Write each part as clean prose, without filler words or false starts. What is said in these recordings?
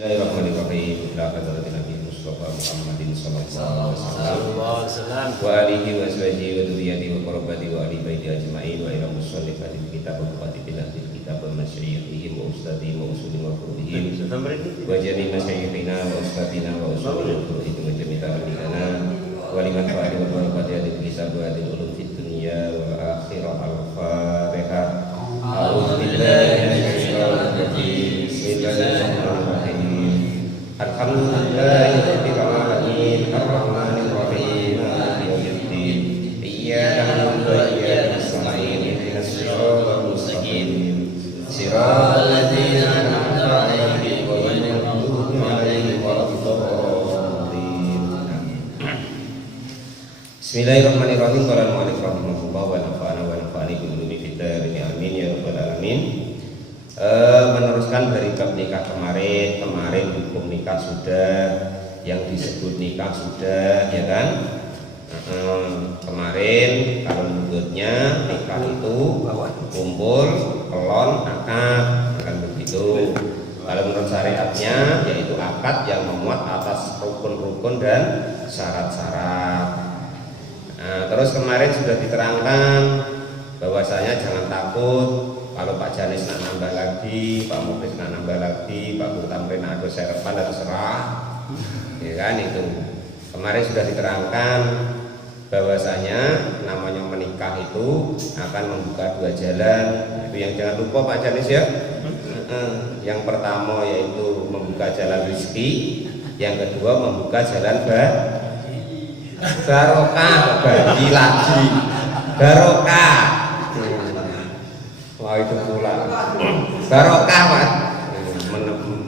Bismillahirrahmanirrahim. Ila hadratin Nabi Mustafa Muhammadin sallallahu alaihi wasallam wa alihi wa ashabihi wa dzurriyyatihi wa qurrabati wa ali baiti ajma'in wa ila musallifati kitab wa qatibil kitab wa masyayikhihim wa ustadihim wa usulihim wa furu'ihim wa jami' masyayikhina wa ustadina wa usulihim wa furu'ihim wa jami' ta'alimina wa liman fa'ali wa barakati hadil kitab wa hadil ulum fid dunya wal akhirah. Al-Fatihah. A'udzu billahi minasy syaithanir rajim. Bismillahirrahmanirrahim. Alhamdulillahirabbil alamin arrahmanir rahim maliki yaumiddin iyyaka na'budu wa iyyaka nasta'in ihdinas siratal mustaqim siratal ladzina an'amta 'alaihim ghairil maghdubi 'alaihim waladdallin. Bismillahirrahmanirrahim. Qala al-mu'allif rahimahullah wa nafa'ana wa nafa'ani bi ulumi fid dharain amin ya rabbal alamin. Meneruskan dari bab nikah kemarin hukum nikah sudah, yang disebut nikah sudah, ya kan? Kemarin kalau menurutnya nikah itu kumpul, kelon, akad, kan begitu. Kalau menurut syariatnya yaitu akad yang memuat atas rukun-rukun dan syarat-syarat. Terus kemarin sudah diterangkan bahwasanya jangan takut kalau Pak Janis nak nambah lagi, Pak Muklis nak nambah lagi, Pak Guru Tamrin ada serepan dan serah, ya kan itu. Kemarin sudah diterangkan bahwasanya namanya menikah itu akan membuka dua jalan. Itu yang jangan lupa Pak Janis ya. Yang pertama yaitu membuka jalan rezeki, yang kedua membuka jalan barokah, bagi lagi barokah. Wah itu pula barokah Mas,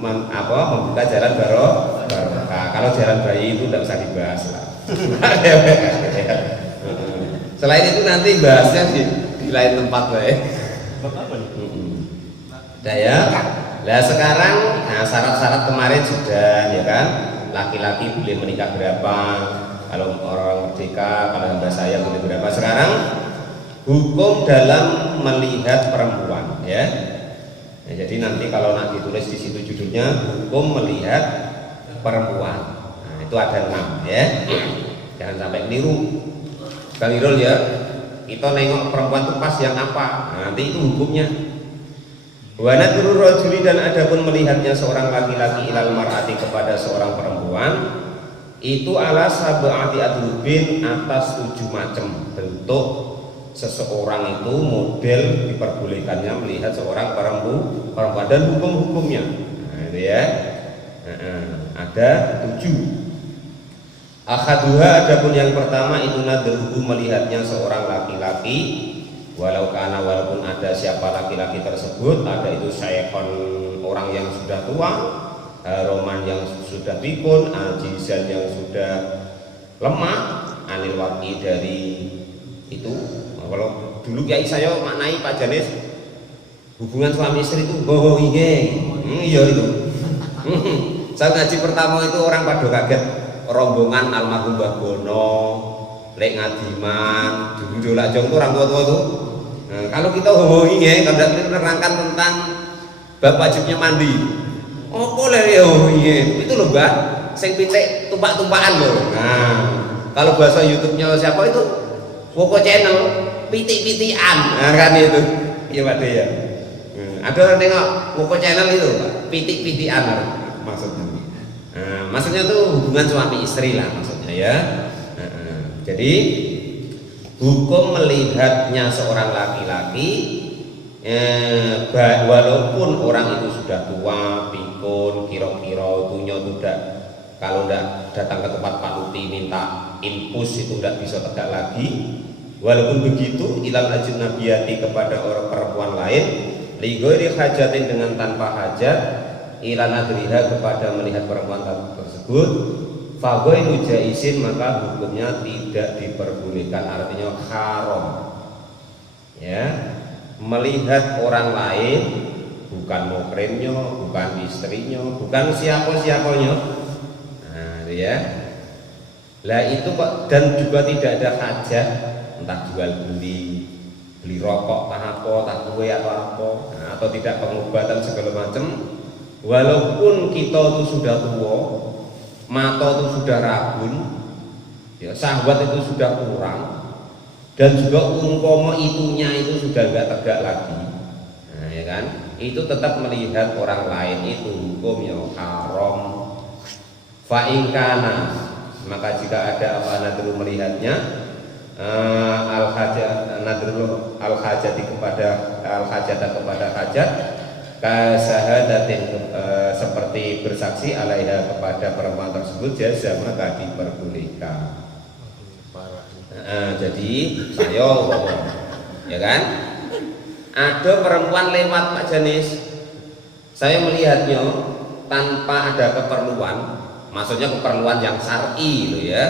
membuka jalan barokah. Kalau jalan bayi itu tidak usah dibahas lah. Selain itu nanti bahasnya di lain tempat baik. Udah ya. Nah sekarang syarat-syarat kemarin sudah ya kan. Laki-laki boleh menikah berapa? Kalau orang merdeka, kalau hamba saya boleh berapa? Sekarang hukum dalam melihat perempuan ya. Jadi nanti kalau nanti ditulis di situ judulnya hukum melihat perempuan. Nah, itu ada 6 ya. Jangan sampai keliru. Bang Irul ya. Kita nengok perempuan itu pas yang apa? Nah, nanti itu hukumnya. Wa nadru rajuli, dan adapun melihatnya seorang laki-laki ilal mar'ati kepada seorang perempuan itu ala sab'ati adrubin, atas 7 macam bentuk seseorang itu model diperbolehkannya melihat seorang perempuan dan hukum-hukumnya. Nah, itu ya. Ada 7. Akhaduha, adapun yang pertama itu nadruhu, melihatnya seorang laki-laki walaupun ada siapa laki-laki tersebut, ada itu syaikon, orang yang sudah tua, roman yang sudah pikun, ajizan yang sudah lemah, anil waqi, dari itu. Kalau dulu kiai saya maknai Pak Janis hubungan suami istri itu iya itu. Saya ngaji pertama itu orang pada kaget, rombongan almarhum Mbah Bono, Lek Ngadiman, dulu Jong itu orang tua-tua itu. Nah, kalau kita kalau kita menerangkan tentang bab wajibnya mandi, boleh itu loh Mbak, sing pitik tumpak-tumpakan loh. Nah, kalau bahasa YouTube-nya siapa itu? Woko channel pitik-pitikan, nah kan itu, iya Pak ya. Ada orang tengok Woko channel itu, Pak, pitik-pitikan maksudnya. Nah, maksudnya tuh hubungan suami istri lah maksudnya ya. Jadi hukum melihatnya seorang laki-laki, walaupun orang itu sudah tua, pikun, kira-kira itunya tidak, kalau tidak datang ke tempat Pak Luti minta infus itu tidak bisa tegak lagi. Walaupun begitu ilal ajnabiyati, kepada orang perempuan lain, li ghairi hajatin, dengan tanpa hajat, ila nadriha, kepada melihat perempuan tersebut, fa ghairu jaisin, maka hukumnya tidak diperbolehkan, artinya haram. Ya, melihat orang lain bukan mukrimnya, bukan istrinya, bukan siapa-siapanya. Nah, ya. Lah itu kok, dan juga tidak ada hajat, entah jual beli rokok, tak apa, tak kue atau apa, nah, atau tidak pengobatan segala macam, walaupun kita itu sudah tua, mata itu sudah rabun, ya, syahwat itu sudah kurang, dan juga umpama itunya itu sudah nggak tegak lagi, nah, ya kan, itu tetap melihat orang lain itu hukumnya haram. Fa'ingkana, maka jika ada apa nadru melihatnya, nadru al hajati kepada al hajata kepada hajat, kasahadatin seperti bersaksi alaiha kepada perempuan tersebut, jaza maka diperbolehkan. Jadi saya ya kan, ada perempuan lewat Pak Janis, saya melihatnya tanpa ada keperluan, maksudnya keperluan yang syar'i loh ya,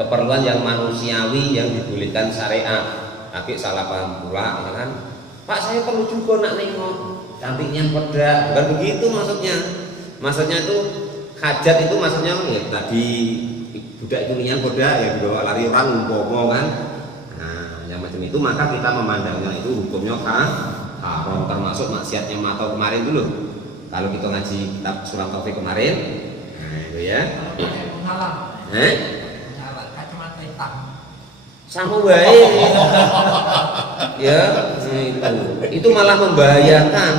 keperluan yang manusiawi yang dibolehkan syariat. Akhir salah paham pula ya kan, Pak saya perlu juga nak nengok cantiknya pada, bukan begitu maksudnya. Maksudnya itu hajat itu maksudnya ya tadi budak itu niat koda ya dibawa lari orang umpama kan. Nah, yang macam itu maka kita memandangnya itu hukumnya haram, termasuk maksiatnya mata kemarin dulu. Kalau kita ngaji kitab Sulam Taufik kemarin, nah itu ya. Kacamata hitam. Sama baik. Ya, itu malah membahayakan.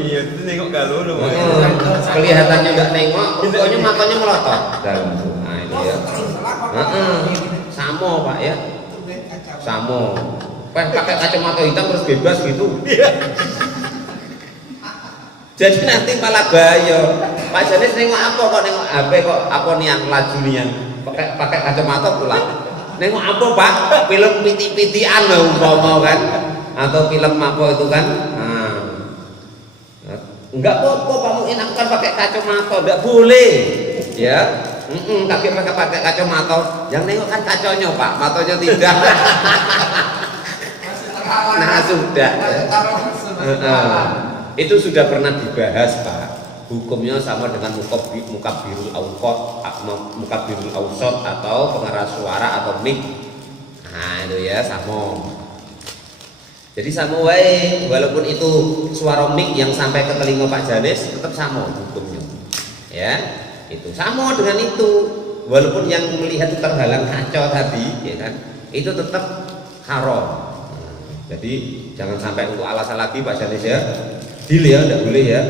Iya, itu nengok galau loh. Kelihatannya nggak nengok, pokoknya matanya melotot dalam itu. Nah itu ya. Samo Pak ya. Samo. Pakai kacamata hitam terus bebas gitu. Jadi nanti malah bahaya. Pak Janis nengok apa kok, nengok HP kok, apa niat laju nian pakai kacamata pula. Nengok apa Pak? Film piti-pitian loh umpama kan, atau film apa itu kan? Nah, enggak apa-apa Pak Muin, aku kan pakai kacamata, enggak boleh, ya. Kaki pakai kacamata, yang nengok kan kacanya Pak, matanya tidak. Nah sudah. Itu sudah pernah dibahas Pak. Hukumnya sama dengan mukabirul ausot atau pengeras suara atau mic. Nah itu ya sama. Jadi sama wae, walaupun itu suara mic yang sampai ke telinga Pak Janis tetap sama hukumnya. Ya, itu sama dengan itu. Walaupun yang melihat itu terhalang kaca tadi, ya kan, itu tetap haram. Jadi jangan sampai untuk alasan lagi Pak Janis ya. Deal ya, tidak boleh ya.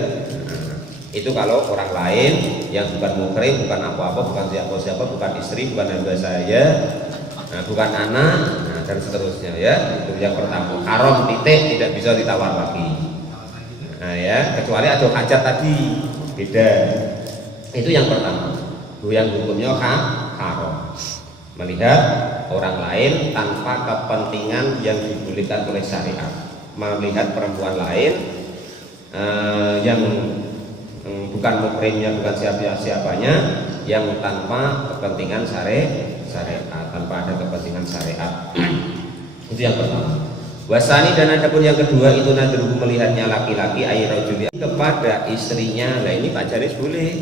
Itu kalau orang lain yang bukan mukrim, bukan apa-apa, bukan siapa-siapa, bukan istri, bukan hamba saya, nah, bukan anak, nah, dan seterusnya ya. Itu yang pertama, haram titik, tidak bisa ditawar lagi. Nah ya, kecuali ada hajat tadi, beda. Itu yang pertama. Yang hukumnya haram. Melihat orang lain tanpa kepentingan yang dibolehkan oleh syariat. Melihat perempuan lain yang bukan mukrimnya, bukan siapanya, yang tanpa kepentingan syariat, tanpa ada kepentingan syariat. Itu yang pertama. Wasani, dan adapun yang kedua itu nadruhu melihatnya laki-laki ayrajuli kepada istrinya. Nah ini Pak Jaris boleh,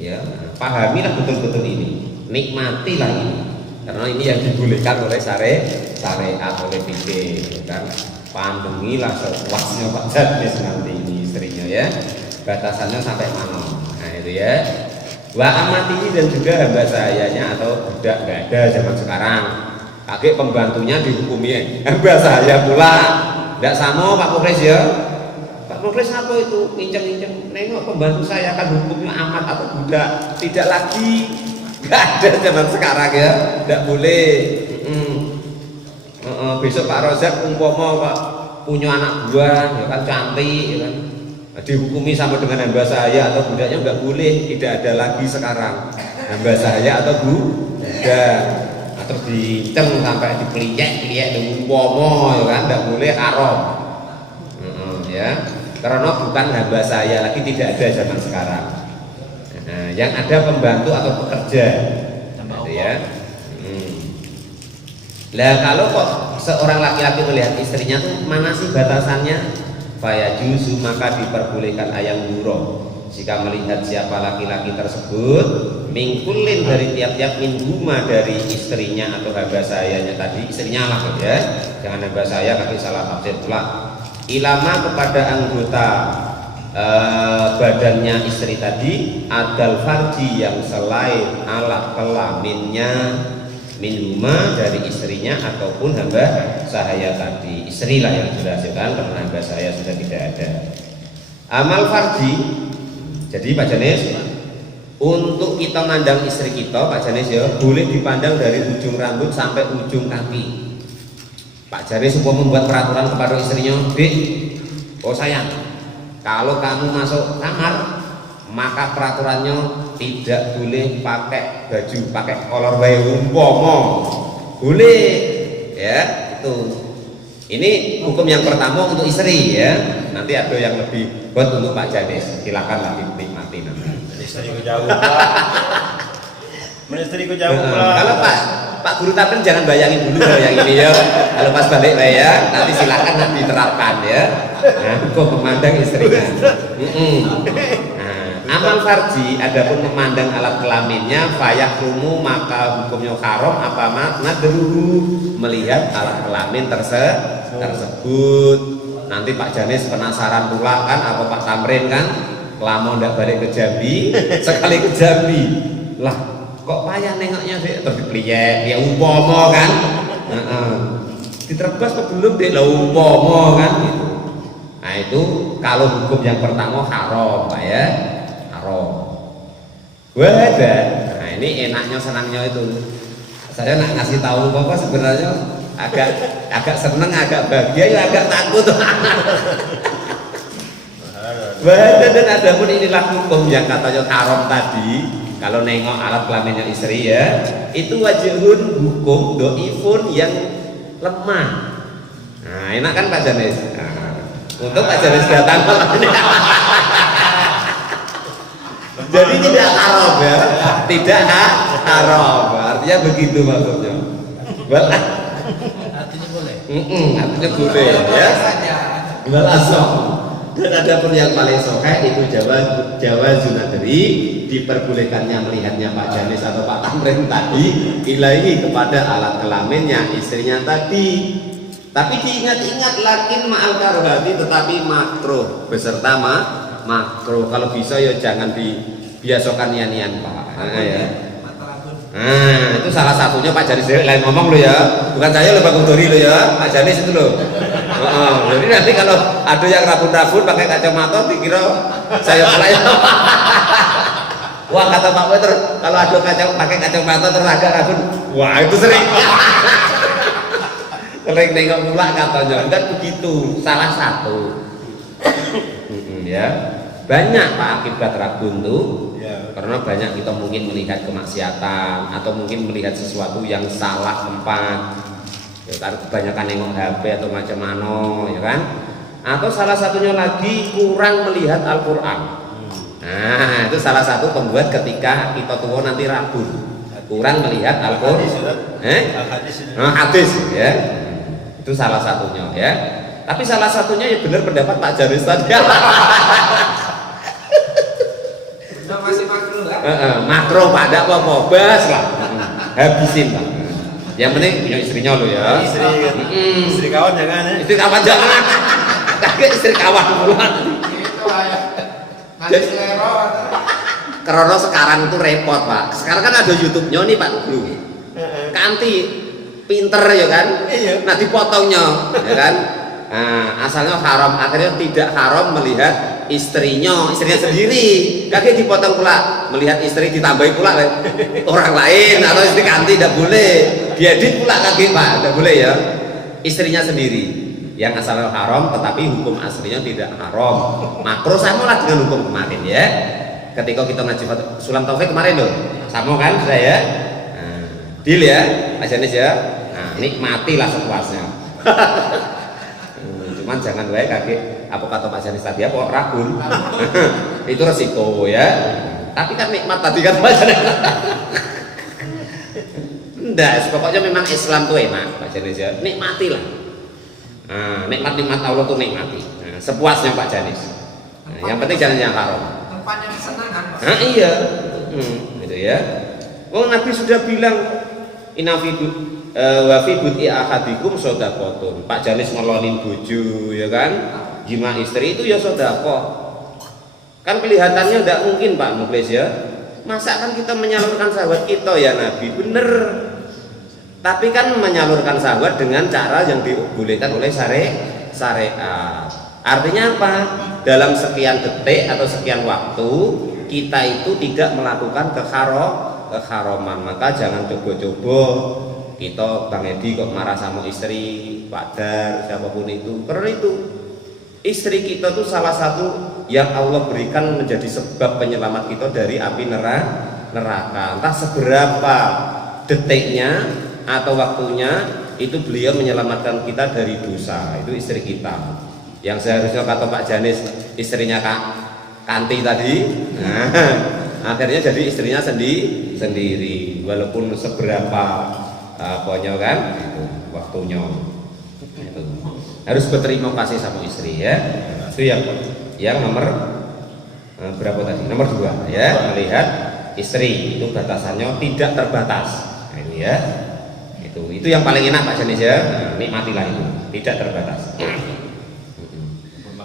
ya pahamilah betul-betul ini, nikmatilah ini, karena ini yang dibolehkan oleh syariat, oleh fikih, kan. Pandangilah sepuasnya Pak Jaris nanti ini istrinya ya. Batasannya sampai mana? Nah itu ya. Wa amatihi, dan juga hamba sayanya atau budak nggak ada zaman sekarang. Kakek pembantunya dihukumi hamba saya pula. Tidak sama Pak Muklis ya. Pak Muklis apa itu? Inceng-inceng. Nengok pembantu saya kan hukumnya amat atau budak. Tidak lagi. Nggak ada zaman sekarang ya. Tidak boleh. Besok Pak Rozak umpama Pak punya anak buah, ya kan cantik, ya kan. Dihukumi sama dengan hamba saya atau budaknya nggak boleh, tidak ada lagi sekarang hamba saya atau budak, atau diceng sampai dipeliek-peliek umpama, ya kan, nggak boleh, haram. Ya, karena bukan hamba saya lagi, tidak ada zaman sekarang. Nah, yang ada pembantu atau pekerja, gitu ya. Lah kalau kok seorang laki-laki melihat istrinya tuh mana sih batasannya? Fayajuzu, maka diperbolehkan ayang buruh jika melihat siapa laki-laki tersebut mingkulin dari tiap-tiap mingguma dari istrinya atau hamba sayanya tadi, istrinya lah ya, jangan hamba saya, kaki salah tafsir pula. Ilama kepada anggota badannya istri tadi, adal farji yang selain alat kelaminnya, minuma dari istrinya ataupun hamba sahaya tadi. Istri lah yang jelas ya kan, karena hamba sahaya sudah tidak ada. Amal farji, jadi Pak Janis, untuk kita mandang istri kita Pak Janis ya, boleh dipandang dari ujung rambut sampai ujung kaki. Pak Janis supaya membuat peraturan kepada istrinya, Dik, oh sayang, kalau kamu masuk kamar maka peraturannya tidak boleh pakai baju, pakai kolor wae umpama. Boleh ya, itu. Ini hukum yang pertama untuk istri ya. Nanti ada yang lebih buat untuk Pak Janis. Silakanlah dinikmati nanti. Istriku jauh. Istriku jauh. Kalau Pak Guru Tapen jangan bayangin dulu kalau yang ini ya. Kalau pas balik ya, nanti silakan nanti diterapkan ya. Nah, hukum memandang istrinya. Amal farji, adapun memandang alat kelaminnya, fayahrumu maka hukumnya haram apa nadruhu, melihat alat kelamin tersebut. Nanti Pak Janis penasaran pula kan, apa Pak Tamrin kan, lama ndak balik ke Jambi, sekali ke Jambi, lah kok payah nengoknya sih, terus dipliek, ya umpama kan, diterbas kok belum deh, lah umpama kan, gitu. Nah itu kalau hukum yang pertama haram Pak ya. Wadah. Nah ini enaknya senangnya itu. Saya nak ngasih tahu Bapak sebenarnya agak seneng, agak bahagia, ya agak takut. Wadah, dan ada pun inilah hukum yang katanya haram tadi. Kalau nengok alat kelaminnya istri ya, itu wajibun hukum doifun yang lemah. Nah enak kan Pak Janis. Nah, untuk Pak Janis datang. Jadi tidak haram ya, tidak haram, artinya begitu maksudnya. Artinya boleh. Artinya boleh ya. Balasok. Dan ada pun yang paling sokeh itu Jawa Zunadri, diperbolehkannya melihatnya Pak Janis atau Pak Tamrin tadi ilahi kepada alat kelaminnya istrinya tadi. Tapi diingat-ingat lakin ma'al karhati, tetapi makruh beserta makruh. Kalau bisa ya jangan dibiasakan nian-nian Pak. Ya. Nah itu salah satunya Pak Janis lain ngomong lo ya, bukan saya lo Pak Gudori lo ya, Pak Janis itu lo. Jadi nanti kalau ada yang rabun-rabun pakai kacamata dikira saya mulai. Wah kata Pak Peter, kalau ada pakai kacamata terus agak rabun, wah itu sering. Sering nengok pula katanya, kan begitu, salah satu. Ya banyak Pak akibat rabun tuh ya. Karena banyak kita mungkin melihat kemaksiatan atau mungkin melihat sesuatu yang salah tempat ya kan, kebanyakan nengok HP atau macam mana ya kan, atau salah satunya lagi kurang melihat Al-Quran. Nah itu salah satu pembuat ketika kita tua nanti rabun, kurang melihat Al-Quran. Hadis ya, itu salah satunya ya. Tapi salah satunya ya benar pendapat Pak Janis tadi. Masih makro kan? Makro Pak, ada apa-apa, bas lah. Habisin Pak. Yang penting punya istrinya lo ya. Istri kawan jangan ya. Istri kawan jangan. Tapi istri kawan duluan. Itu aja. Nanti selero. Karena sekarang itu repot Pak. Sekarang kan ada YouTube-nya nih Pak Guru. Kanti pinter ya kan? Iya. Nah dipotongnya ya kan? Nah, asalnya haram, akhirnya tidak haram melihat istrinya sendiri. Kaki dipotong pula, melihat istri ditambahi pula orang lain atau istri kanti tidak boleh. Diedit pula kaki Pak, tidak boleh ya. Istrinya sendiri yang asalnya haram, tetapi hukum aslinya tidak haram. Makro sama lah dengan hukum kemarin ya. Ketika kita ngaji Sulam Taufik kemarin loh, sama kan sudah ya. Nah, deal ya, Pak Janis ya. Nah, nikmatilah sepuasnya. Cuman jangan wae kakek apa kata Pak Janis tadi apa rabun. Itu resiko ya. Tapi kan nikmat tadi kan Pak Janis. Enggak, pokoknya memang Islam tuh enak Pak Janis ya. Nikmatilah. Nah, nikmat Allah tuh nikmati. Nah, sepuasnya Pak Janis. Nah, yang penting jangan yang haram. Tempatnya kesenangan Pak. Nah, iya. Gitu ya. Oh, Nabi sudah bilang inafidu wa fi bud'i ahadikum sedaqatun. Pak Janis ngelonin bojo ya kan, jima istri itu ya sedekah. Kan kelihatannya tidak mungkin Pak Muklis ya. Masa kan kita menyalurkan syahwat kita ya Nabi, bener. Tapi kan menyalurkan syahwat dengan cara yang dibolehkan oleh syariat. Artinya apa? Dalam sekian detik atau sekian waktu kita itu tidak melakukan keharaman. Maka jangan coba-coba kita Bang Edi kok marah sama istri, Pak Dar, siapapun itu. Karena itu istri kita tuh salah satu yang Allah berikan menjadi sebab penyelamat kita dari api neraka. Entah seberapa detiknya atau waktunya itu beliau menyelamatkan kita dari dosa. Itu istri kita. Yang seharusnya kata Pak Janis istrinya Kak Kanti tadi, nah, akhirnya jadi istrinya sendiri. Walaupun seberapa pokoknya kan itu waktunya itu. Harus berterima kasih sama istri ya. Itu yang nomor berapa tadi? Nomor 2 ya, melihat istri itu batasannya tidak terbatas. Nah, itu ya. Itu yang paling enak Pak Janis ya. Nah, nikmatilah itu, tidak terbatas.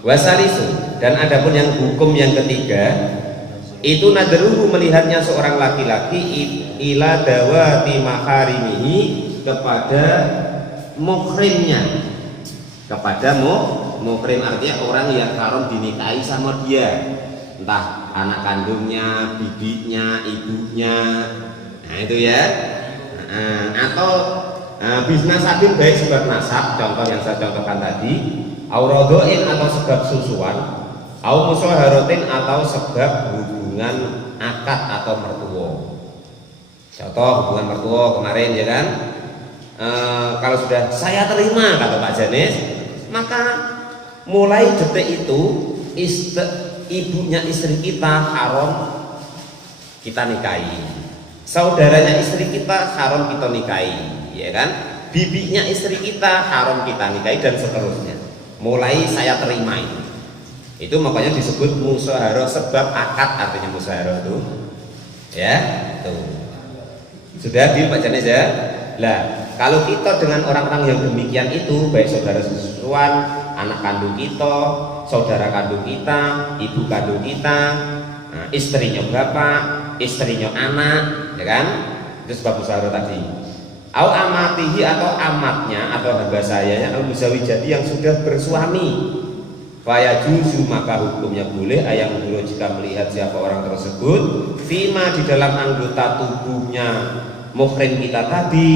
Wasalisu, dan adapun yang hukum yang ketiga itu nadruhu melihatnya seorang laki-laki ila dawati maharimihi kepada muhrimnya, kepada muhrim artinya orang yang haram dinikahi sama dia, entah anak kandungnya, bibinya, ibunya, nah itu ya, atau bisnis sabin baik sebab nasab, contoh yang saya contohkan tadi, aurodoin atau sebab susuan, au musaharotin atau sebab hubungan akad atau mertua. Contoh hubungan mertua kemarin ya kan, kalau sudah saya terima kata Pak Janis, maka mulai detik itu ibunya istri kita haram kita nikahi, saudaranya istri kita haram kita nikahi, ya kan, bibinya istri kita haram kita nikahi dan seterusnya. Mulai saya terima itu makanya disebut musaharoh, sebab akad artinya musaharoh itu ya tuh sudah di Pak Janis ya. Lah kalau kita dengan orang-orang yang demikian itu, baik saudara sesusuan, anak kandung kita, saudara kandung kita, ibu kandung kita, nah, istrinya bapak, istrinya anak, ya kan, itu sebab musaharoh tadi. Au amatihi atau amatnya atau hamba sayanya al muzawijati yang sudah bersuami, faya juzu maka hukumnya boleh ayang dulu jika melihat siapa orang tersebut fima di dalam anggota tubuhnya muhrim kita tadi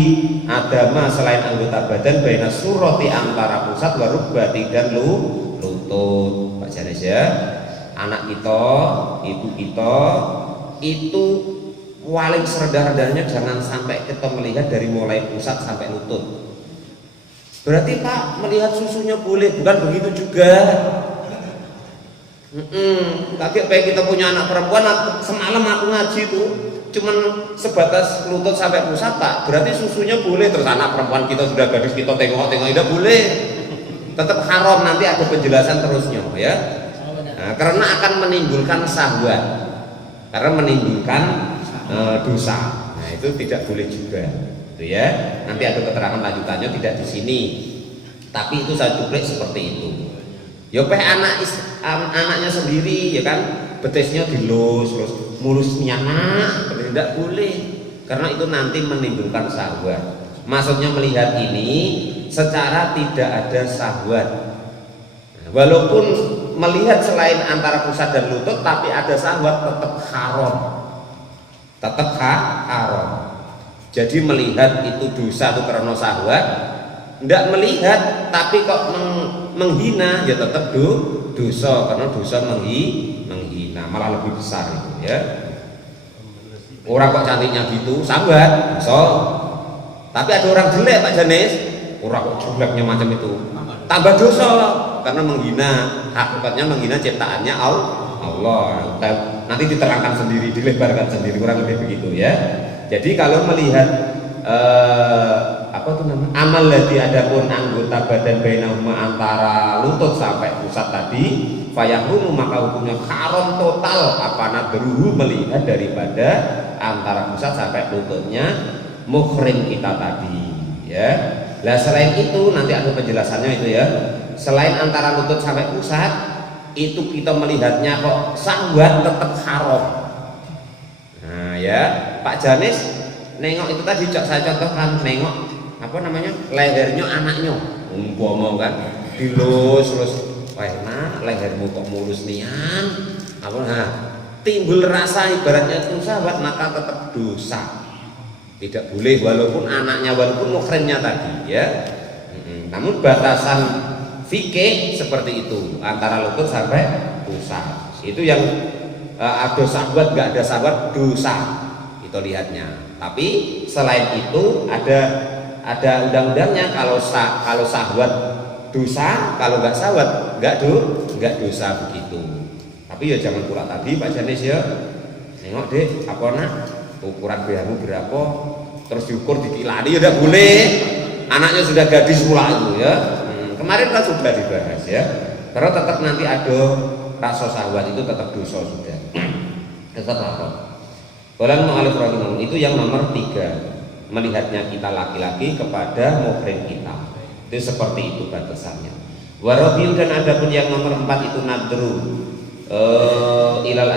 adama selain anggota badan baina surati antara pusat warubati dan lutut. Pak Janis ya, anak kita, ibu kita itu paling serendah-rendahnya jangan sampai kita melihat dari mulai pusat sampai lutut. Berarti Pak melihat susunya boleh, bukan begitu juga. Kayak kita punya anak perempuan, semalam aku ngaji tuh cuman sebatas lutut sampai pusat Pak, berarti susunya boleh. Terus anak perempuan kita sudah gadis kita tengok-tengok tidak boleh, tetap haram. Nanti ada penjelasan terusnya ya. Nah, karena akan menimbulkan syahwat, karena menimbulkan dosa. Nah itu tidak boleh juga, itu ya. Nanti ada keterangan lanjutannya tidak di sini, tapi itu saya cuplik seperti itu. Ya anaknya sendiri ya kan, betisnya dilus, terus mulusnya anak, tidak boleh, karena itu nanti menimbulkan syahwat. Maksudnya melihat ini secara tidak ada syahwat. Walaupun melihat selain antara pusat dan lutut, tapi ada syahwat, tetap haram. Tetap haram. Jadi melihat itu dosa itu karena syahwat, tidak melihat tapi kok menghina, ya tetap dosa, karena dosa menghina malah lebih besar itu ya. Orang kok cantiknya gitu syahwat, so. Tapi ada orang jelek Pak Janis, orang kok jeleknya macam itu, tambah dosa karena menghina, hakikatnya menghina ciptaannya Allah. Nanti diterangkan sendiri, dilebarkan sendiri, kurang lebih begitu ya. Jadi kalau melihat apa itu namanya amal lagi, adapun anggota badan bainahuma antara lutut sampai pusat tadi, fayahrumu maka hukumnya haram total apa nadruhu melihat daripada antara pusat sampai lututnya muhrim kita tadi ya. Lah selain itu nanti ada penjelasannya itu ya. Selain antara lutut sampai pusat itu kita melihatnya kok syahwat tetap haram. Nah ya Pak Janis nengok itu tadi saya contohkan, nengok apa namanya lehernya anaknya umpama kan dilus terus wah nak lehermu kok mulus nian apa nah timbul rasa ibaratnya itu syahwat, maka tetap dosa, tidak boleh walaupun anaknya walaupun muhrimnya tadi ya. Namun batasan fikih seperti itu antara lutut sampai pusat itu yang ada syahwat nggak ada syahwat dosa itu lihatnya. Tapi selain itu ada undang-undangnya, kalau syahwat dosa, kalau nggak syahwat nggak dosa begitu. Tapi ya jangan pula tadi Pak Janis ya nengok deh apa nak ukuran BH-mu berapa terus diukur dikilani ya udah boleh, anaknya sudah gadis pula itu ya. Kemarin kan sudah dibahas ya, karena tetap nanti ada rasa syahwat itu tetap dosa sudah tetap apa. Qalan mu'allif rahimahullah, itu yang nomor 3, melihatnya kita laki-laki kepada muhrim kita itu seperti itu batasannya. Warabiun, dan adapun yang nomor 4 itu nadru ilal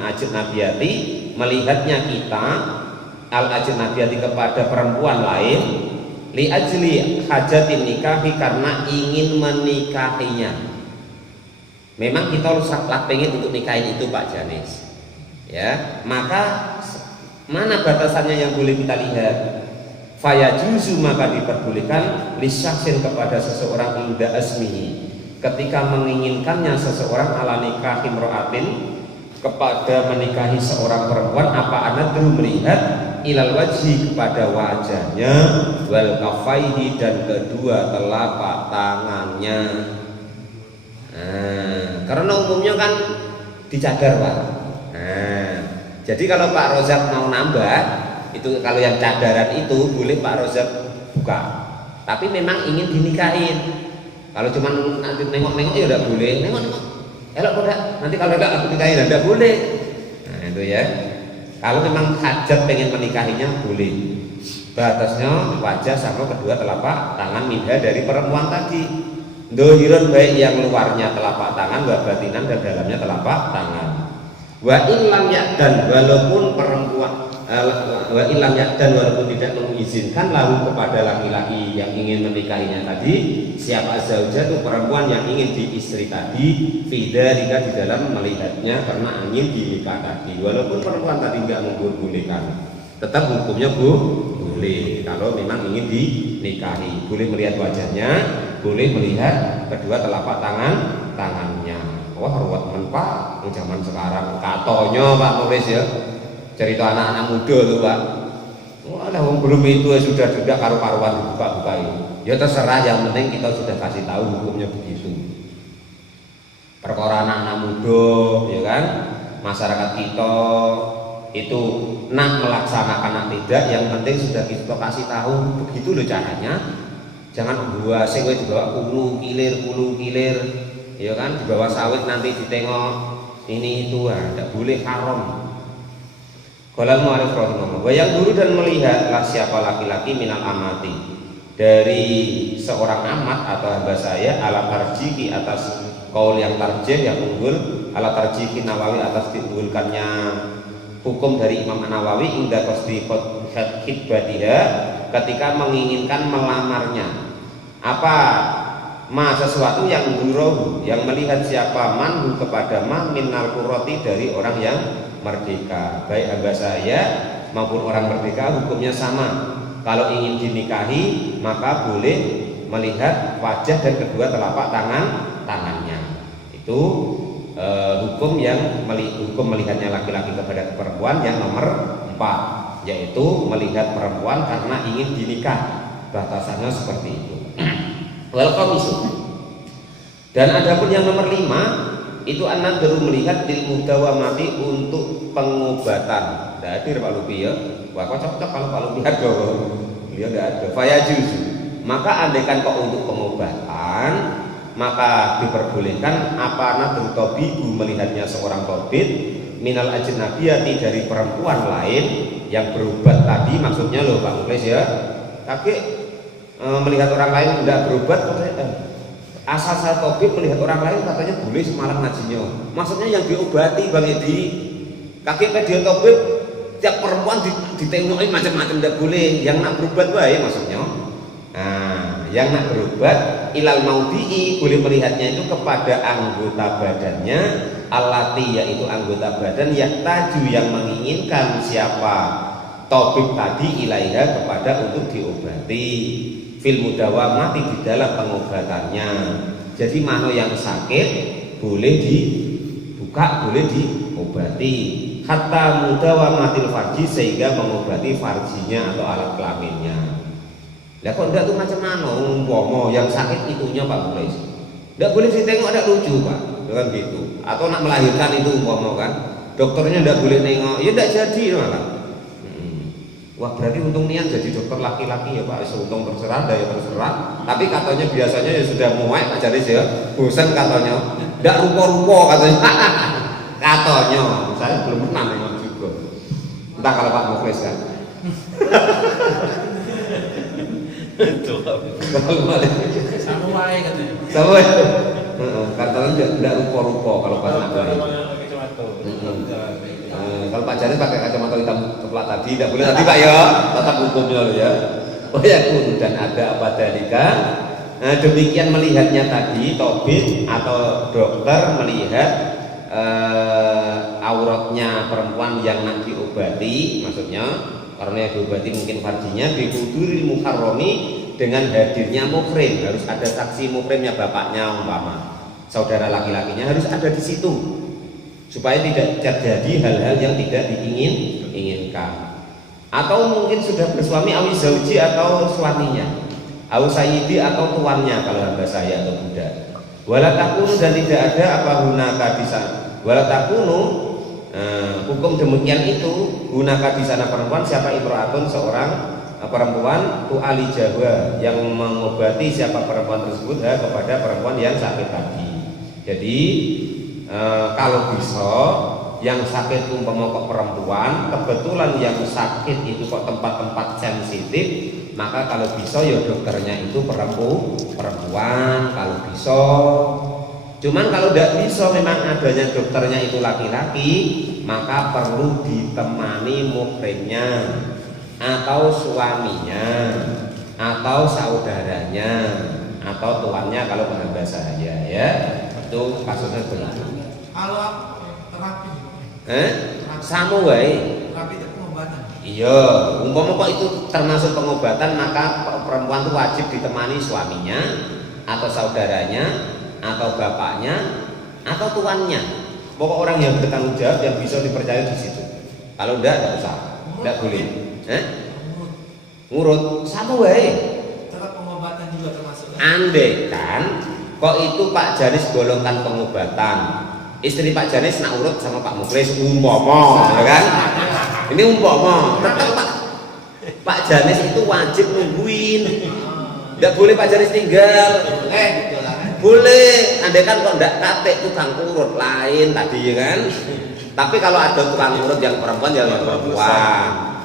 ajnabiyati, melihatnya kita al ajnabiyati kepada perempuan lain li ajli hajatin nikahi, karena ingin menikahinya. Memang kita harus pengen untuk nikahin itu Pak Janis ya, maka mana batasannya yang boleh kita lihat? Fayajuzu, maka diperbolehkan lisyaksin kepada seseorang inda asmihi, ketika menginginkannya seseorang ala nikahi imra'atin, kepada menikahi seorang perempuan, apa anadru, melihat ilal wajhi, kepada wajahnya, wal kafaihi, dan kedua telapak tangannya. Nah, karena umumnya kan dicadar Pak. Nah, jadi kalau Pak Rozak mau nambah itu, kalau yang cadaran itu boleh Pak Rozak buka, tapi memang ingin dinikahin. Kalau cuma nanti nengok-nengok ya udah boleh, nengok-nengok elok kok nanti kalau enggak aku nikahin enggak boleh. Nah itu ya, kalau memang hajat pengen menikahinya boleh, batasnya wajah sama kedua telapak tangan minha dari perempuan tadi. Dohiron, baik yang luarnya telapak tangan, wa batinan, dan dalamnya telapak tangan. Wa ilam dan walaupun perempuan wa ilam dan walaupun tidak mengizinkan lalu kepada laki-laki yang ingin menikahinya tadi, siapa saja itu perempuan yang ingin diistri tadi, fidzalika, di dalam melihatnya karena ingin dinikah tadi, walaupun perempuan tadi enggak membolehkan, tetap hukumnya boleh kalau memang ingin dinikahi. Boleh melihat wajahnya, boleh melihat kedua telapak tangannya. Wah ruwet men Pak, zaman sekarang katonyo Pak nulis ya, cerita anak-anak muda tuh Pak. Walah belum itu sudah karu-karuan dibuka-buka ini. Ya terserah, yang penting kita sudah kasih tahu hukumnya begitu. Perkara anak-anak muda ya kan, masyarakat kita itu nak melaksanakan nak tidak, yang penting sudah kita kasih tahu begitu loh caranya. Jangan gua sing dibawa kulu kilir ya kan, dibawa sawit nanti ditengok ini itu, tidak boleh, haram. Qala al-mu'allif rahimahullah, wa yang dulu, dan melihatlah siapa laki-laki minal amati, dari seorang amat atau hamba saya, ala tarjihi, atas kaul yang tarjih yang unggul, ala tarjihi Nawawi, atas diunggulkannya hukum dari Imam Nawawi, inda qasdi khidbatiha, ketika menginginkan melamarnya. Apa sesuatu yang guruh, yang melihat siapa manhu kepada minal qurrati, dari orang yang merdeka, baik hamba saya maupun orang merdeka, hukumnya sama. Kalau ingin dinikahi maka boleh melihat wajah dan kedua telapak tangannya. Itu hukum melihatnya laki-laki kepada perempuan yang nomor 4, yaitu melihat perempuan karena ingin dinikah, batasannya seperti itu. Welcome isu. Dan adapun yang nomor 5 itu anak baru melihat mati untuk pengobatan. Tidak hadir Pak Lupi ya. Wah kok cocok kalau Pak Lupi ada, beliau tidak ada. Fayajuz, maka andaikan kok untuk pengobatan, maka diperbolehkan apa nadru tabibu, melihatnya seorang tabib minal ajnabiyati, dari perempuan lain yang berobat tadi, maksudnya loh Pak Muklis ya. Tapi melihat orang lain tidak berobat, asal tabib melihat orang lain katanya boleh semalam ngajinya. Maksudnya yang diobati Bang Edi. Kaki dia tabib tiap perempuan ditengoki macam-macam tidak boleh. Yang nak berobat wae maksudnya. Nah, yang nak berobat ilal maudhi'i boleh melihatnya itu kepada anggota badannya allati yaitu anggota badan yahtaju yang menginginkan siapa tabib tadi ilaiha kepada untuk diobati fil mudawamati di dalam pengobatannya. Jadi mana yang sakit boleh dibuka, boleh diobati hatta mudawamatil farji sehingga mengobati farjinya atau alat kelaminnya. Lah kok ndak tuh macam mana umpama yang sakit itunya Pak Mulis. Ndak boleh ditengok, ada lucu Pak. Kan gitu. Atau nak melahirkan itu umpama kan. Dokternya ndak boleh nengok, ya ndak jadi malah. Wah berarti untung niat jadi dokter laki-laki ya Pak. Untung terserah, daya terserah. Tapi katanya biasanya ya sudah muak Pak Jaris ya. Bosan katanya. Ndak rupa-rupa katanya. Katanya. Saya belum pernah nengok juga. Entah kalau Pak Mulis kan. Sama wae katanya. Sama wae. Katanya enggak rupa-rupa kalau pas nak wae. Kalau Pak Jaris pakai kacamata hitam keplak tadi tidak boleh tadi Pak ya. Tetap hukumnya loh ya. Oh ya dan ada apa dalika? Nah, demikian melihatnya tadi tabib atau dokter melihat auratnya perempuan yang nak diobati, maksudnya karena yang diobati mungkin farjinya bihuduril muharrami dengan hadirnya muhrim, harus ada saksi muhrimnya bapaknya umpama saudara laki-lakinya harus ada di situ supaya tidak terjadi hal-hal yang tidak diinginkan. Atau mungkin sudah bersuami awi zauji atau suaminya, awi sayyidi atau tuannya kalau hamba saya atau budak. Wala takunu dan tidak ada apa hunaka di sana. Wala takunu hukum demikian itu hunaka di sana perempuan siapa imro'atun seorang perempuan tu ali Jawa yang mengobati siapa perempuan tersebut kepada perempuan yang sakit tadi. Jadi kalau bisa yang sakit umpama kok perempuan, kebetulan yang sakit itu kok tempat-tempat sensitif, maka kalau bisa ya dokternya itu perempuan kalau bisa. Cuman kalau tidak bisa memang adanya dokternya itu laki-laki, maka perlu ditemani muhrimnya atau suaminya atau saudaranya atau tuannya kalau bahasa saya ya. Itu kasusnya begitu. Kalau terapi sama wae. terapi itu pengobatan. Iya, umpama kok itu termasuk pengobatan maka perempuan itu wajib ditemani suaminya atau saudaranya atau bapaknya atau tuannya. Pokok orang yang bertanggung jawab yang bisa dipercaya di situ. Kalau enggak usah. Enggak boleh. Ngurut sama wae. Cara pengobatan juga termasuk. Andai kan kok itu Pak Janis golongan pengobatan. Istri Pak Janis nak urut sama Pak Muklis umpama, ya kan? Ini umpama. Tetap Pak Janis itu wajib nungguin. Enggak boleh Pak Janis tinggal. Gitu lah. Boleh, andai kan kok enggak katik tukang urut lain tadi ya kan. Tapi kalau ada tukang urut yang perempuan ya yang perempuan.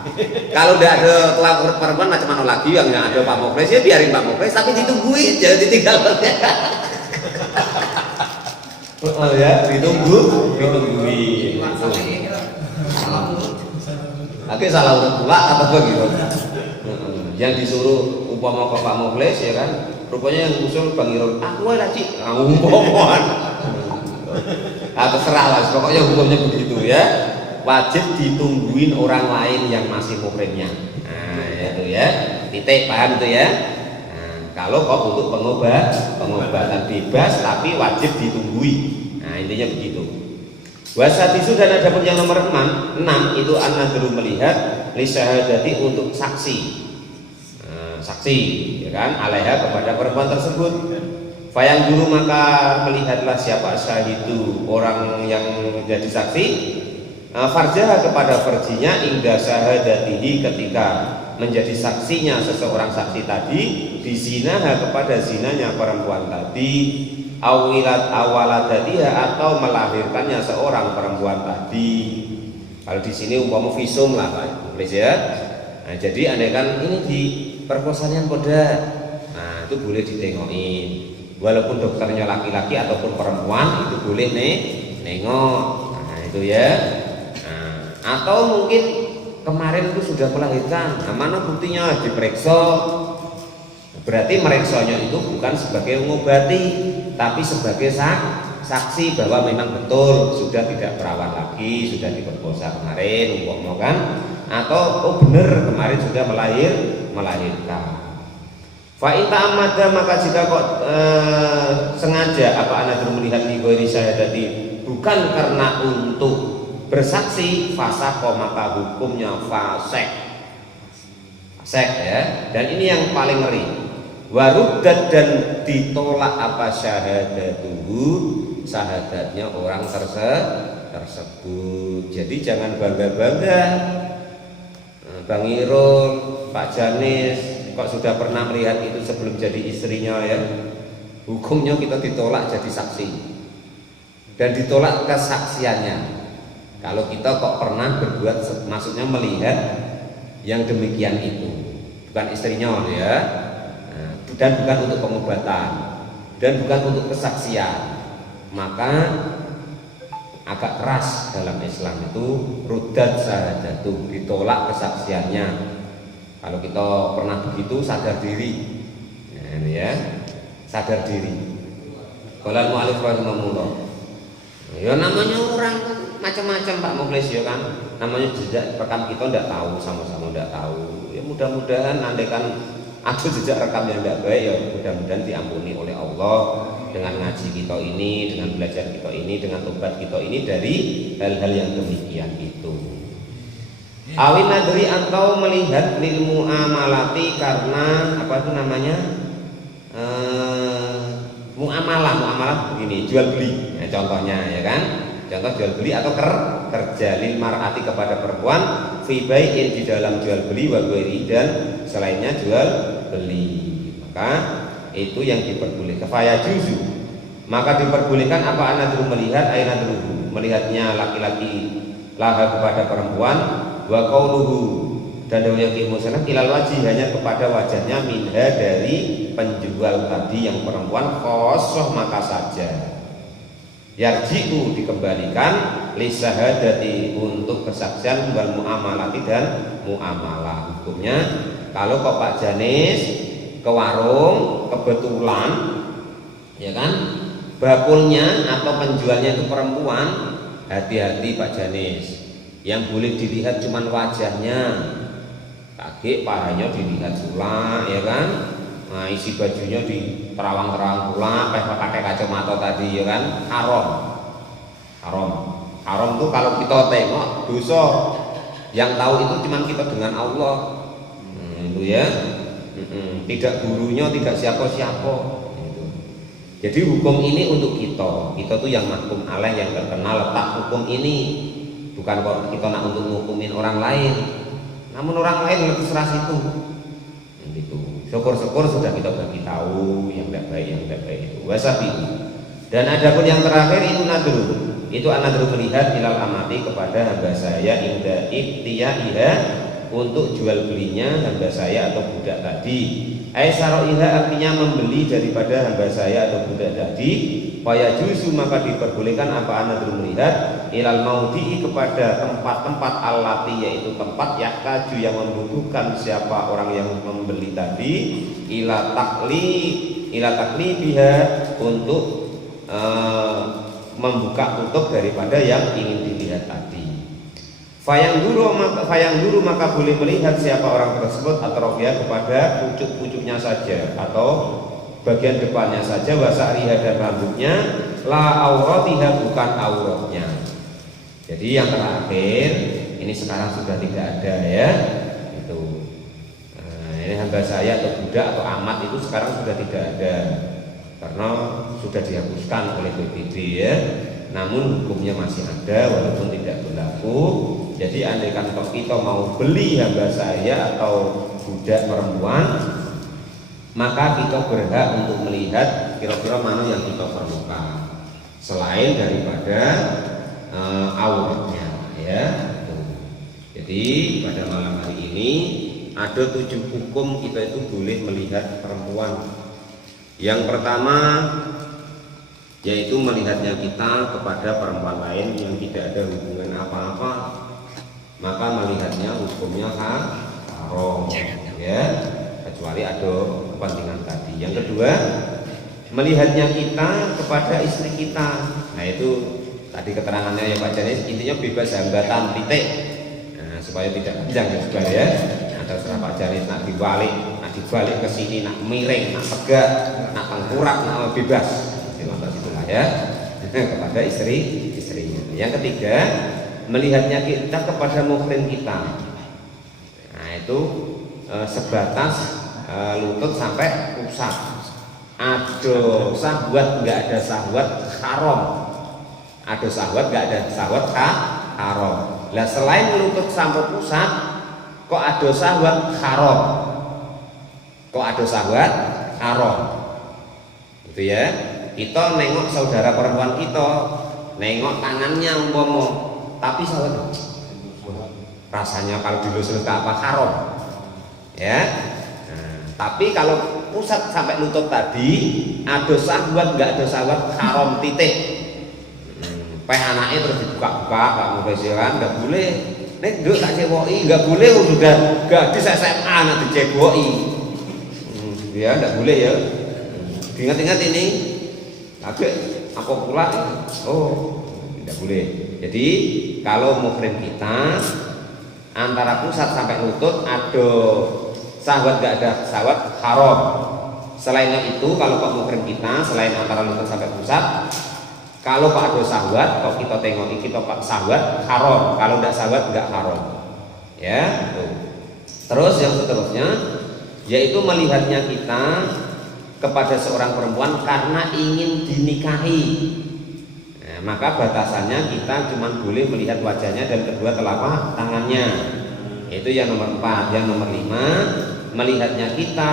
Kalau enggak ada tukang urut perempuan macam mana lagi yang ada Pak Muklis ya biarin Pak Muklis tapi ditungguin jangan ditinggal. Oh ya, ditungguin. Salah urut. Oke salah urut pula atau begitu. Yang disuruh umpama ke Pak Muklis ya kan. Rupanya yang usul Bang Irul, aku lah Cik, umpamaan. Terserah lah, pokoknya hukumnya begitu ya. Wajib ditungguin orang lain yang masih muhrimnya. Nah, itu ya. Titik paham itu ya. Nah, kalau kok untuk pengobatan bebas tapi wajib ditunggui. Nah, intinya begitu. Wasatisu dan ada pun yang nomor 6 itu an-nadru melihat li syahadati untuk saksi. Saksi ya kan alaiha kepada perempuan tersebut. Fayang dulu maka melihatlah siapa syahidu orang yang jadi saksi farjaha kepada farjinya inda syahadatihi ketika menjadi saksinya seseorang saksi tadi bizinaha kepada zinanya perempuan tadi awilat awaladatiha atau melahirkannya seorang perempuan tadi. Kalau di sini umpama visum lah Pak Tulis ya. Nah, jadi andai kan ini di perkosaan yang koda, nah itu boleh ditengokin. walaupun dokternya laki-laki ataupun perempuan itu boleh nengok. Nah itu ya. Nah, atau mungkin kemarin itu sudah melahirkan, nah mana buktinya diperiksa? Berarti mereksanya itu bukan sebagai mengobati, tapi sebagai saksi bahwa memang betul sudah tidak perawan lagi, sudah diperkosa kemarin, umpama kan? Atau oh benar kemarin sudah melahirkan. Fa in ta'ammada, maka jika kok sengaja apa anda melihat di ghairi syahadati, bukan karena untuk bersaksi, fasaqo, maka hukumnya fasek ya. Dan ini yang paling ngeri. Waruddat, dan ditolak apa syahadatuhu, syahadatnya orang tersebut. Jadi jangan bangga-bangga. Bang Irul, Pak Janis, kok sudah pernah melihat itu sebelum jadi istrinya ya. Hukumnya kita ditolak jadi saksi dan ditolak kesaksiannya. Kalau kita kok pernah berbuat, maksudnya melihat yang demikian itu, bukan istrinya ya. Dan bukan untuk pengobatan dan bukan untuk kesaksian, maka agak keras dalam Islam itu ruddat syahadatu, ditolak kesaksiannya. Kalau kita pernah begitu sadar diri, nah, ini ya, sadar diri. Qala mu'allif rahimahullah. Ya namanya orang kan macam-macam Pak Mukhlis ya kan, namanya jejak rekam kita tidak tahu, sama-sama tidak tahu. Ya mudah-mudahan andaikan ada jejak rekam yang tidak baik, ya mudah-mudahan diampuni oleh Allah dengan ngaji kita ini, dengan belajar kita ini, dengan tobat kita ini dari hal-hal yang demikian itu. Awin nadri, atau melihat lil muamalati, karena apa itu namanya muamalah begini, jual beli. Nah, contohnya ya kan, contoh jual beli atau kerja lil mar'ati, kepada perempuan, fi bai'in, di dalam jual beli, wa ghairi, dan selainnya jual beli, maka itu yang diperbolehkan. Faya juzu, maka diperbolehkan apa anadru, melihat ainadru, melihatnya laki-laki laha kepada perempuan, wa qauluhu, dan dawuhnya musanaf ilal wajhi, hanya kepada wajahnya, minha, dari penjual tadi yang perempuan, khosoh, maka saja. Yarji'u, dikembalikan, lisahadati, untuk kesaksian, wal muamalati, dan muamalah. Hukumnya kalau kok Pak Janis ke warung kebetulan ya kan, bakulnya atau penjualnya itu perempuan, hati-hati Pak Janis. Yang boleh dilihat cuman wajahnya, kaki pahanya dilihat pula ya kan. Nah, isi bajunya di terawang-terawang pula, pakai kacamata tadi ya kan, haram tuh kalau kita tengok dosa. Yang tahu itu cuman kita dengan Allah, itu ya, tidak gurunya, tidak siapa-siapa gitu. Jadi hukum ini untuk kita tuh yang mahkum alaih, yang terkenal letak hukum ini. Bukan kok kita nak untuk ngukumin orang lain, namun orang lain lebih seras itu. Gitu. Syukur-syukur sudah kita bagi tahu yang tidak baik itu. Wasabi. Dan adapun yang terakhir itu nadru. Itu anadru, melihat ilal amati, kepada hamba saya, inda iktiyaiha, untuk jual belinya hamba saya atau budak tadi. Aisaroiha, artinya membeli daripada hamba saya atau budak tadi. Faya juzu, maka diperbolehkan apa anadru, melihat ilal maudhi, kepada tempat-tempat allati, yaitu tempat yaktaju, yang membutuhkan siapa orang yang membeli tadi, ila takli biha, untuk membuka tutup daripada yang ingin dilihat tadi. Fayang dulu maka boleh melihat siapa orang tersebut, atrofia, kepada pucuk-pucuknya saja atau bagian depannya saja, wasariha, dan rambutnya, la auratiha, bukan auratnya. Jadi yang terakhir ini sekarang sudah tidak ada ya, itu. Nah, ini hamba saya atau budak atau amat itu sekarang sudah tidak ada, karena sudah dihapuskan oleh BPD ya. Namun hukumnya masih ada walaupun tidak berlaku. Jadi andaikan kita mau beli hamba saya atau budak perempuan, maka kita berhak untuk melihat kira-kira mana yang kita perlukan selain daripada auratnya ya. Jadi pada malam hari ini ada 7 hukum kita itu boleh melihat perempuan. Yang pertama yaitu melihatnya kita kepada perempuan lain yang tidak ada hubungan apa-apa, maka melihatnya hukumnya haram, ya, kecuali ada kepentingan tadi. Yang kedua, melihatnya kita kepada istri kita. Nah itu tadi keterangannya ya Pak Janis, intinya bebas hambatan titik. Nah, supaya tidak panjang ya sudah ya. Ada serah Pak Janis nak dibalik ke sini, nak miring, nak tegak, nak tengkurak, nak bebas. Itulah ya kepada istrinya. Yang ketiga, melihatnya kita kepada muhrim kita. Nah itu sebatas lutut sampai pusat. Ada syahwat nggak ada syahwat haram. Ada syahwat nggak ada syahwat haram. Lah selain lutut sampai pusat, kok ada syahwat haram? Kok ada syahwat haram? Itu ya. Kita nengok saudara perempuan kita, nengok tangannya umpama, tapi syahwat rasanya kalau dilus-lus ke apa haram, ya. Nah, tapi kalau pusat sampai lutut tadi ada syahwat nggak ada syahwat haram titik. Peh anaknya terus dibuka-buka, kamu besiran nggak boleh. Nek dulu tak cewoki nggak boleh, udah gadis SMA nanti cewoki. Ya nggak boleh ya. Ingat-ingat ini. Agak apa pula? Oh, tidak boleh. Jadi kalau muhrim kita antara pusat sampai lutut ada syahwat gak ada syahwat haram. Selainnya itu kalau kok muhrim kita selain antara lutut sampai pusat, kalau kok ada syahwat, kok kita tengok kita pak syahwat haram. Kalau tidak syahwat nggak haram. Ya. Terus yang seterusnya yaitu melihatnya kita kepada seorang perempuan karena ingin dinikahi. Nah, maka batasannya kita cuma boleh melihat wajahnya dan kedua telapak tangannya. Itu yang nomor 4. Yang nomor 5, melihatnya kita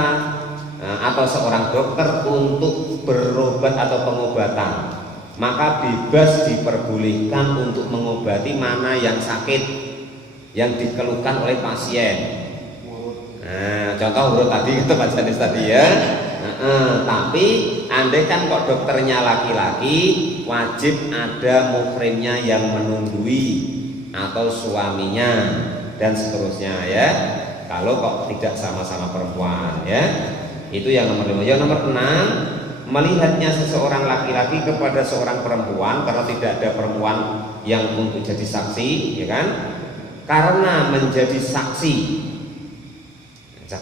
atau seorang dokter untuk berobat atau pengobatan. Maka bebas diperbolehkan untuk mengobati mana yang sakit yang dikeluhkan oleh pasien. Nah, contoh urut tadi itu Pak Janis tadi ya. Tapi andai kan kok dokternya laki-laki, wajib ada muhrimnya yang menunggui atau suaminya dan seterusnya ya. Kalau kok tidak sama-sama perempuan ya. Itu yang nomor 5. Yang nomor 6, melihatnya seseorang laki-laki kepada seorang perempuan karena tidak ada perempuan yang untuk jadi saksi, ya kan? Karena menjadi saksi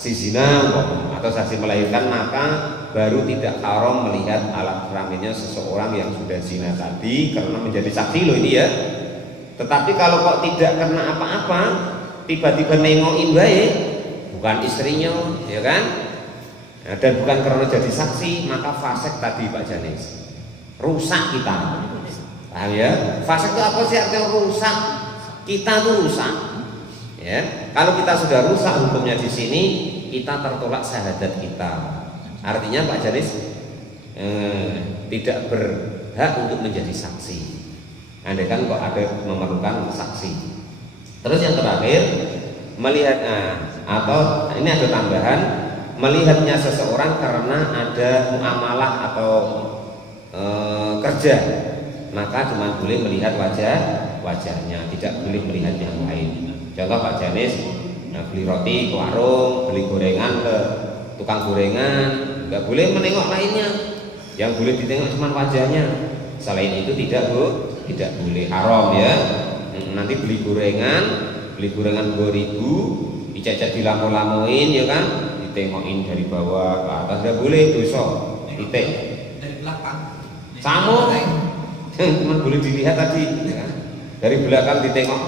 zina atau saksi melahirkan, maka baru tidak haram melihat alat kelaminnya seseorang yang sudah zina tadi karena menjadi saksi loh ini ya. Tetapi kalau kok tidak karena apa-apa, tiba-tiba nengokin baik, bukan istrinya, ya kan? Nah, dan bukan karena jadi saksi, maka fasik tadi Pak Janis, rusak kita. Paham ya? Fasik itu apa sih artinya rusak? Kita tuh rusak. Ya, kalau kita sudah rusak hukumnya di sini, kita tertolak syahadat kita. Artinya Pak Janis tidak berhak untuk menjadi saksi. Andai kan kok ada memerlukan saksi. Terus yang terakhir, melihat atau ini ada tambahan, melihatnya seseorang karena ada muamalah atau kerja, maka cuma boleh melihat wajahnya, tidak boleh melihat yang lain. Contoh Pak Janis beli roti ke warung, beli gorengan ke tukang gorengan, nggak boleh menengok lainnya. Yang boleh ditengok cuma wajahnya. Selain itu tidak boleh, haram ya. Nanti beli gorengan 2.000, dicecek dilamo-lamoin ya kan, ditengokin dari bawah ke atas, nggak boleh, dosa. Titik. Dari belakang. Sama. Cuma boleh dilihat tadi, ya kan? Dari belakang ditengok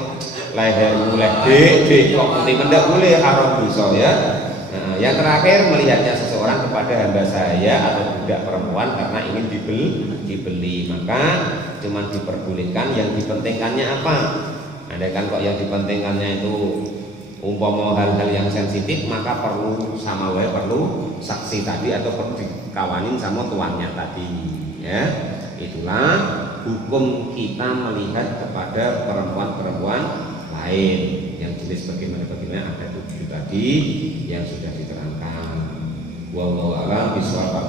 lehermu dek kok putih mendak boleh, haram dosa ya. Nah, yang terakhir melihatnya seseorang kepada hamba saya atau budak perempuan karena ingin dibeli, maka cuma diperbolehkan yang dipentingkannya apa. Andai kan kok yang dipentingkannya itu umpama hal-hal yang sensitif, maka perlu perlu saksi tadi atau perlu dikawanin sama tuannya tadi ya. Itulah hukum kita melihat kepada perempuan-perempuan lain yang jenis bagaimana ada 7 tadi yang sudah diterangkan. Wallahu a'lam bishawab.